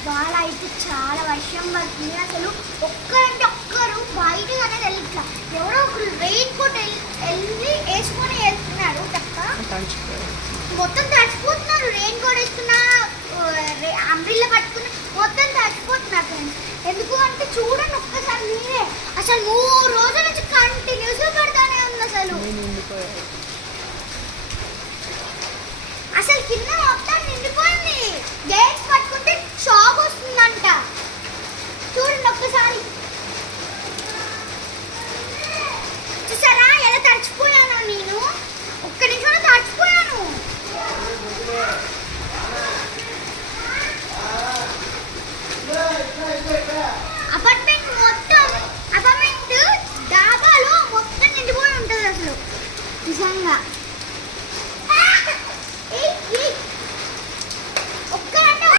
ఇవాళ అయితే చాలా వర్షం పడుతుంది. అసలు ఒక్కరంటే ఒక్కరు బయటకు అనేది వెళ్ళిట్లా. ఎవరో ఒకరు రెయిన్ కోట్ వెళ్ళి వేసుకొని వెళ్తున్నారు తప్ప మొత్తం తడిచిపోతున్నారు. రెయిన్ కోట్ వేసుకున్న అంబ్రిల్లా పట్టుకుని మొత్తం తడిచిపోతున్నారు ఫ్రెండ్స్. ఎందుకు అంటే చూడండి ఒక్కసారి మీరే, అసలు 3 రోజుల నుంచి కంటిన్యూస్గా పడతానే ఉంది. అసలు